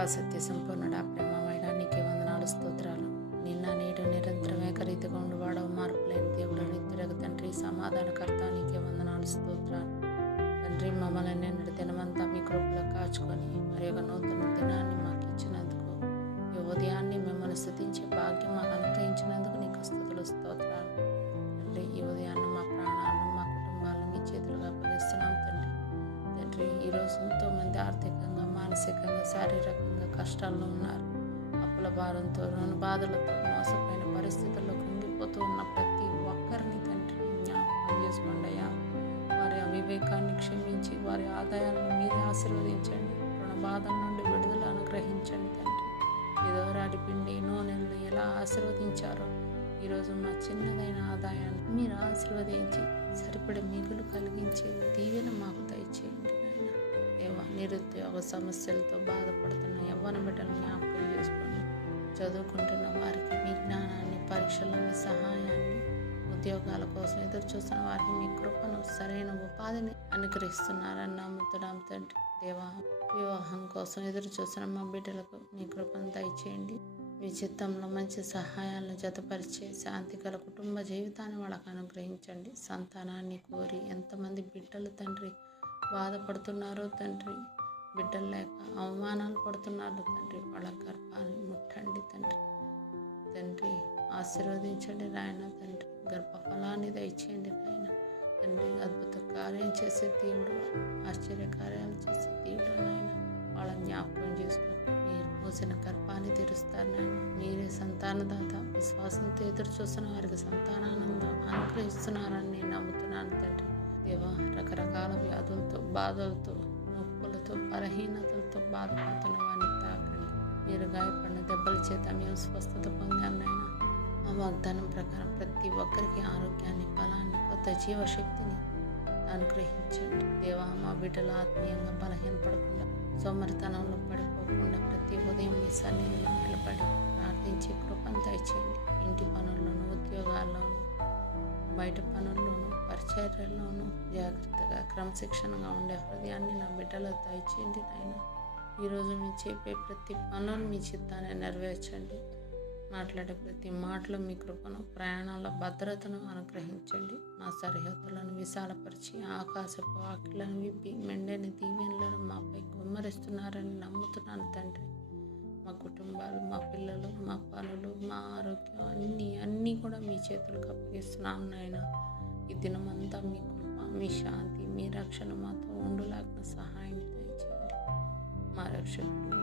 కృపా సత్య సంపూర్ణుడా, ప్రేమమైన నీకే వందనాలు, స్తోత్రాలు. నిన్న నేడు నిరంతరం ఏకరీతిగా ఉండువాడవు, మార్పు లేని దేవుడు, నిత్యుడగు తండ్రి, సమాధానకర్త, నీకే వందనాలు, స్తోత్రాలు. తండ్రి, మమ్మల్ని నిన్నటి దినమంతా మీ కృపలో కాచుకొని మరి ఒక నూతన దినాన్ని మాకు ఇచ్చినందుకు, ఈ ఉదయాన్ని మిమ్మల్ని స్తుతించే భాగ్యం మాకు అనుగ్రహించినందుకు నీకు స్తుతులు, స్తోత్రాలు. తండ్రి, ఈ ఉదయాన్ని మా ప్రాణాలను మా కుటుంబాలను మీ చేతులుగా అప్పగిస్తున్నాం తండ్రి. తండ్రి, ఈరోజు ఎంతోమంది ఆర్థికంగా, మానసికంగా, శారీరకంగా కష్టాల్లో ఉన్నారు. అప్పుల భారంతో, రుణ బాధలతో, మోసపోయిన పరిస్థితుల్లో కుంగిపోతూ ఉన్న ప్రతి ఒక్కరిని తండ్రి జ్ఞాపకం చేసుకోండి అయ్యా. వారి అవివేకాన్ని క్షమించి వారి ఆదాయాలను మీరే ఆశీర్వదించండి. రుణ బాధల నుండి విడుదల అనుగ్రహించండి తండ్రి. విధవరాలి పిండి నూనెలను ఎలా ఆశీర్వదించారో ఈరోజు మా చిన్నదైన ఆదాయాన్ని మీరు ఆశీర్వదించి సరిపడే మిగులు కలిగించే దీవెన మాకు దయచేయండి నాయన. దేవా, నిరుద్యోగ సమస్యలతో బాధపడుతున్న యవ్వన బిడ్డలను జ్ఞాపకం చేసుకోండి. చదువుకుంటున్న వారికి మీ జ్ఞానాన్ని, పరీక్షల్లోని సహాయాన్ని, ఉద్యోగాల కోసం ఎదురు చూస్తున్న వారికి మీ కృపను, సరైన ఉపాధిని అనుగ్రహిస్తున్నారని నమ్ముతున్నాం తండ్రి. దేవా, వివాహం కోసం ఎదురు చూస్తున్న మా బిడ్డలకు మీ కృపను దయచేయండి. మీ చిత్తంలో మంచి సహాయాలను జతపరిచే శాంతిగల కుటుంబ జీవితాన్ని వాళ్ళకు అనుగ్రహించండి. సంతానాన్ని కోరి ఎంతమంది బిడ్డలు తండ్రి బాధపడుతున్నారో తండ్రి, బిడ్డలు లేక అవమానాలు పడుతున్నారు తండ్రి, వాళ్ళ గర్భాన్ని ముట్టండి తండ్రి. తండ్రి, ఆశీర్వదించండి నాయన తండ్రి. గర్భఫలాన్ని దయచేయండి నాయన తండ్రి. అద్భుత కార్యం చేసే దేవుడు, ఆశ్చర్య కార్యాలు చేసే దేవుడు నాయన. వాళ్ళ జ్ఞాపకం చేసుకుని మీరు మోసిన గర్భాన్ని తెరుస్తారు నాయన. మీరే సంతానదాత. విశ్వాసంతో ఎదురు చూస్తున్న వారికి సంతానానందం అనుగ్రహిస్తున్నారని నేను నమ్ముతున్నాను తండ్రి. దేవా, రకరకాల వ్యాధులతో, బాధలతో, నొప్పులతో, బలహీనతలతో బాధపడుతున్న వారిని తాకండి. మీరు గాయపడిన దెబ్బల చేత మేము స్వస్థత పొందాం నాయన. ఆ వాగ్దానం ప్రకారం ప్రతి ఒక్కరికి ఆరోగ్యాన్ని, బలాన్ని, కొత్త జీవశక్తిని అనుగ్రహించండి. దేవా, మా బిడ్డలు ఆత్మీయంగా బలహీనపడకుండా, సోమరితనంలో పడిపోకుండా ప్రతి ఉదయం మీ సన్నిధిలో నిలబడి ప్రార్థించి కృపను దయచేయండి. ఇంటి పనుల్లోనూ, ఉద్యోగాల్లోనూ, బయట పనుల్లోనూ, పరిచర్యల్లోనూ జాగ్రత్తగా, క్రమశిక్షణగా ఉండే హృదయాన్ని నా బిడ్డలో దయచేయండి నాయన. ఈరోజు మీరు చెప్పే ప్రతి పనులు మీ చిత్తాన్ని నెరవేర్చండి. మాట్లాడే ప్రతి మాటలో మీ కృపను, ప్రయాణాల భద్రతను అనుగ్రహించండి. మా సరిహద్దులను విశాలపరిచి ఆకాశపు వాకిళ్లను విప్పి మెండైన దీవెనలను మాపై కుమ్మరిస్తున్నారని నమ్ముతున్నాను తండ్రి. మా కుటుంబాలు, మా పిల్లలు, మా పనులు, మా ఆరోగ్యం అన్నీ కూడా మీ చేతులకు అప్పగిస్తున్నాను నాయన. ఈ దినమంతా మీ కృప, మీ శాంతి, మీ రక్షణ మాతో ఉండులాగిన సహాయం చేయండి. మా రక్షకుడు